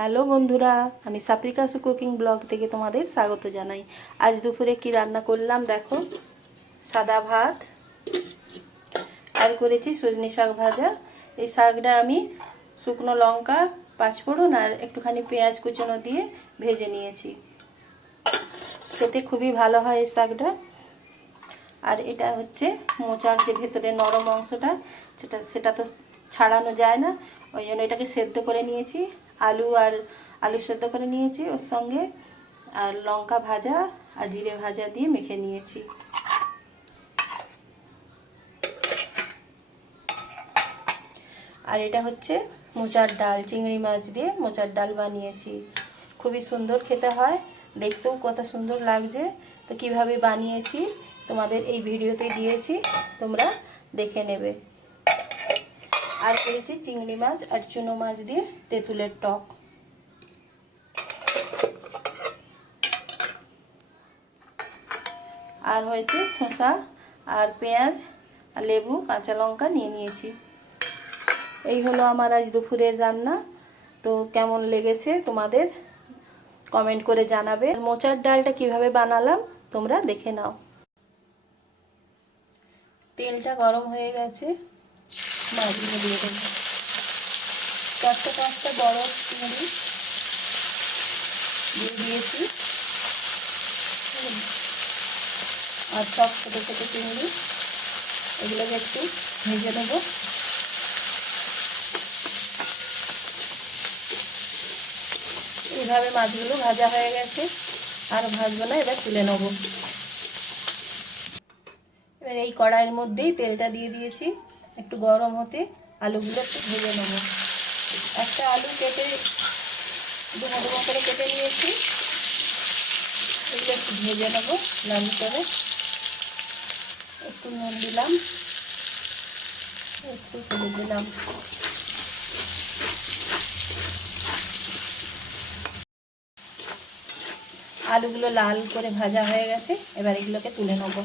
Hello বন্ধুরা, আমি সাপ্রিকাসু cooking blog থেকে তোমাদের স্বাগত জানাই। আজ দুপুরে কি রান্না করলাম দেখো? সাদা ভাত আর করেছি সজনে শাক ভাজা। এই শাকটা আমি শুকনো লঙ্কা, পাঁচফোড়ন আর একটুখানি পেঁয়াজ কুচনো দিয়ে ভেজে নিয়েছি। খেতে খুবই ভালো হয় এই শাকটা। আর এটা হচ্ছে মোচার যে ভেতরে নরম অংশটা, সেটা সেটা তো ছাড়ানো যায় না। ওই জন্য এটাকে সেদ্ধ করে নিয়েছি। আলু আর আলু সেদ্ধ করে নিয়েছি ওর সঙ্গে, আর লঙ্কা ভাজা আর জিরে ভাজা দিয়ে মেখে নিয়েছি। আর এটা হচ্ছে মোচার ডাল, চিংড়ি মাছ দিয়ে মোচার ডাল বানিয়েছি। খুবই সুন্দর খেতে হয়, দেখতেও কত সুন্দর লাগছে। তো কীভাবে বানিয়েছি তোমাদের এই ভিডিওতে দিয়েছি, তোমরা দেখে নেবে। আর করেছি চিংড়ি মাছ আর চুনো মাছ দিয়ে তেঁতুলের টক। আর হয়েছে শসা আর পেঁয়াজ আর লেবু, কাঁচা লঙ্কা নিয়ে নিয়েছি। এই হলো আমার আজ দুপুরের রান্না। তো কেমন লেগেছে তোমাদের কমেন্ট করে জানাবে। মোচার ডালটা কীভাবে বানালাম তোমরা দেখে নাও। তেলটা গরম হয়ে গেছে। মাছগুলো দিয়ে দেবো। চারটে পাঁচটা বড় চিংড়ি দিয়ে দিয়েছি। আর সব ছোটো ছোটো চিংড়ি, এগুলোকে একটু ভেজে নেব। এইভাবে মাছগুলো ভাজা হয়ে গেছে, আর ভাজবো না, এবার তুলে নেব। এবার এই কড়াইয়ের মধ্যেই তেলটা দিয়ে দিয়েছি। একটু গরম হতে আলুগুলো একটু ভেজে নেব। একটা আলু কেটে ডুমো ডুমো করে কেটে নিয়েছি। এগুলো একটু ভেজে নেব লাল করে। একটু নুন দিলাম। একটু তুলে দিলাম। আলুগুলো লাল করে ভাজা হয়ে গেছে, এবার এগুলোকে তুলে নেব।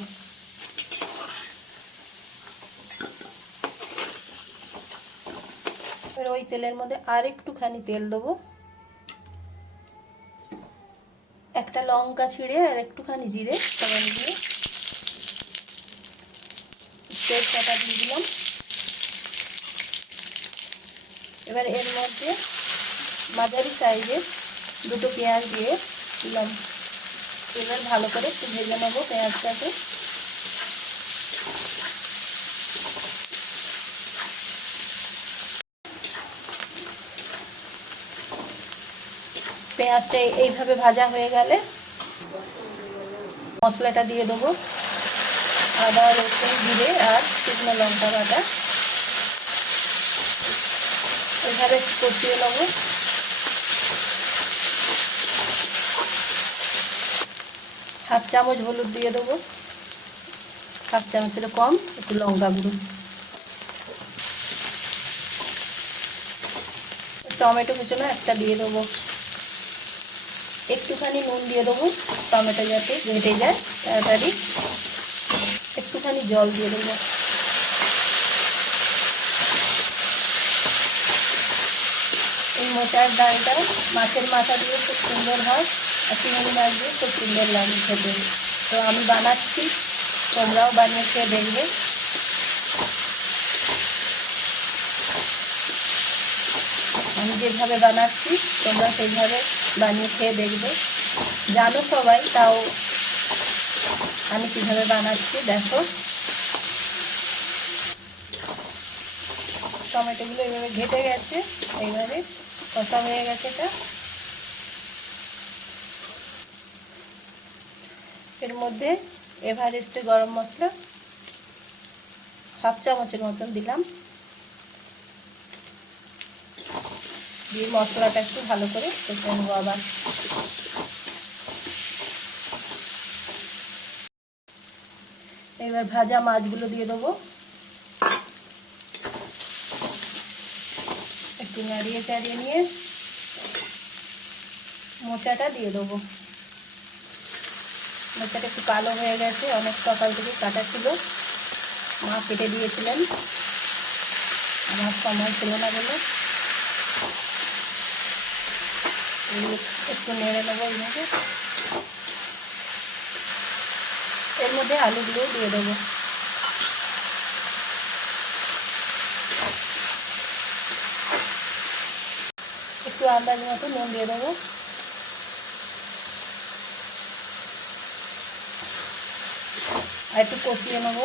এবার ওই তেলের মধ্যে আর একটুখানি তেল দেবো। একটা লঙ্কা ছিঁড়ে আর একটুখানি জিরে ফোড়ন দিয়ে তেজপাতা দিয়ে দিলাম। এবার এর মধ্যে মাঝারি সাইজের দুটো পেঁয়াজ দিয়ে দিলাম। এবার ভালো করে একটু ভেজে নেব পেঁয়াজটাকে। পেঁয়াজটা এইভাবে ভাজা হয়ে গেলে মশলাটা দিয়ে দেবো। আদা, রসুন, জিরে আর শুকনো লঙ্কা বাটা। এইভাবে কষিয়ে নেব। হাফ চামচ হলুদ দিয়ে দেবো। হাফ চামচের কম, একটু লঙ্কা গুঁড়ো। টমেটো কুচনো একটা দিয়ে দেবো। একটুখানি নুন দিয়ে দেবো, টমেটো যাতে ঘেটে যায় তাড়াতাড়ি। একটুখানি জল দিয়ে দেবো। এই মোচার ডালটা মাছের মাথা দিয়ে খুব সুন্দর হয়, আর চিংড়ি মাছ দিয়ে খুব সুন্দর লাগে খেতে। তো আমি বানাচ্ছি, তোমরাও বানিয়ে খেয়ে দেখবে। আমি যেভাবে বানাচ্ছি, তোমরা সেইভাবে বানিয়ে খেয়ে দেখবে। জানো সবাই, তাও আমি কীভাবে বানাচ্ছি, দেখো। টমেটোগুলো এইভাবে ঘেটে গেছে এইভাবে কষা হয়ে গেছে এটা। এর মধ্যে এভারেস্টে গরম মশলা হাফ চামচের মতন দিলাম। দিয়ে মশলাটা একটু ভালো করে কষে নেব আবার। এবার ভাজা মাছগুলো দিয়ে দেবো। একটু নাড়িয়ে চাড়িয়ে নিয়ে মোচাটা দিয়ে দেবো। মোচাটা একটু কালো হয়ে গেছে, অনেক সকাল থেকে কাটা ছিল। মা কেটে দিয়েছিলেন। আমার সময় ছিল না বলে এগুলো একটু নেড়ে নেব মধ্যে এর মধ্যে আলুগুলো দিয়ে দেবো একটু আন্দাজ মতো নুন দিয়ে দেবো আর একটু কষিয়ে নেব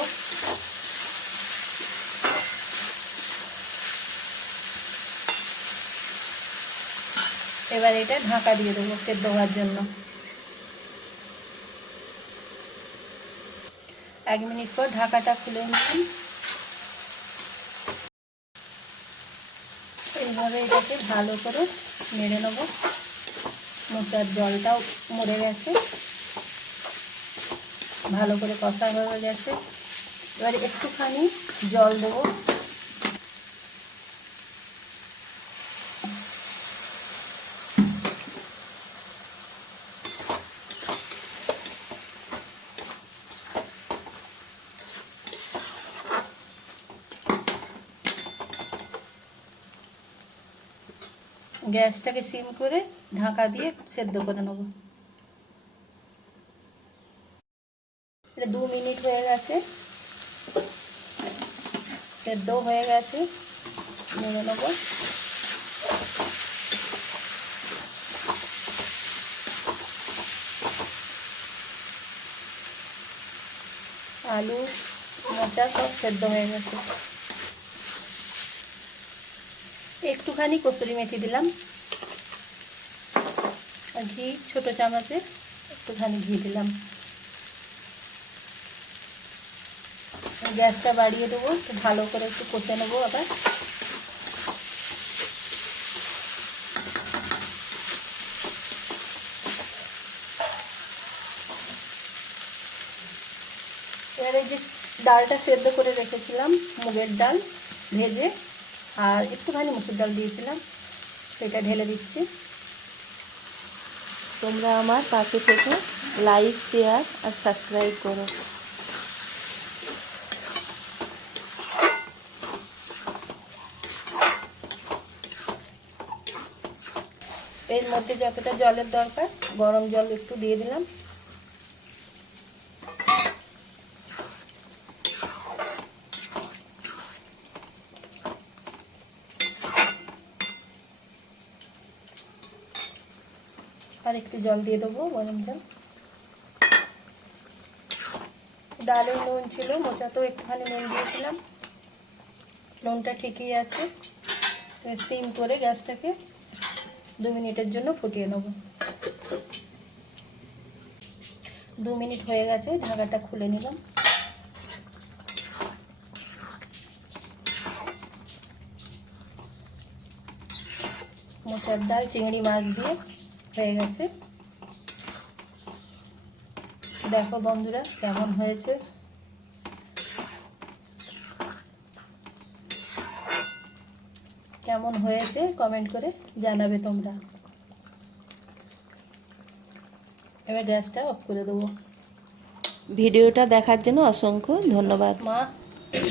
এবার এটা ঢাকা দিয়ে দেবো সেদ্ধ হওয়ার জন্য। এক মিনিট পর ঢাকাটা খুলে নিলাম এইভাবে এটাকে ভালো করে মেরে নেব। মোটার জলটাও মরে গেছে। ভালো করে কষা হয়ে গেছে। এবার একটুখানি জল দেবো। গ্যাসটাকে সিম করে ঢাকা দিয়ে সেদ্ধ করে নেব। এটা দু মিনিট হয়ে গেছে। সেদ্ধ হয়ে গেছে। নেড়ে নেব। আলু মোচা সব সেদ্ধ হয়ে গেছে। একটুখানি কসুরি মেথি দিলাম। আর ঘি, ছোট চামচে একটুখানি ঘি দিলাম। গ্যাসটা বাড়িয়ে দেবো ভালো করে একটু কষে নেব আবার। এবারে যে ডালটা সেদ্ধ করে রেখেছিলাম, মুগের ডাল ভেজে আর একটুখানি মুসুর ডাল দিয়েছিলাম, সেটা ঢেলে দিচ্ছি। তোমরা আমার পাশে থেকে লাইক শেয়ার আর সাবস্ক্রাইব করো। এর মধ্যে যতটা জলের দরকার, গরম জল একটু দিয়ে দিলাম। আর একটু জল দিয়ে দেবো, গরম জল। ডালে নুন ছিল, মোচাতেও একটুখানি নুন দিয়েছিলাম। নুনটা ঠিকই আছে। সিম করে গ্যাসটাকে দু মিনিটের জন্য ফুটিয়ে নেব। দু মিনিট হয়ে গেছে, ঢাকাটা খুলে নিলাম। মোচার ডাল, চিংড়ি মাছ দিয়ে হয়ে গেছে। দেখো বন্ধুরা কেমন হয়েছে? কেমন হয়েছে? কমেন্ট করে জানাবে তোমরা। এবার গ্যাসটা অফ করে দেবো। ভিডিওটা দেখার জন্য অসংখ্য ধন্যবাদ। মা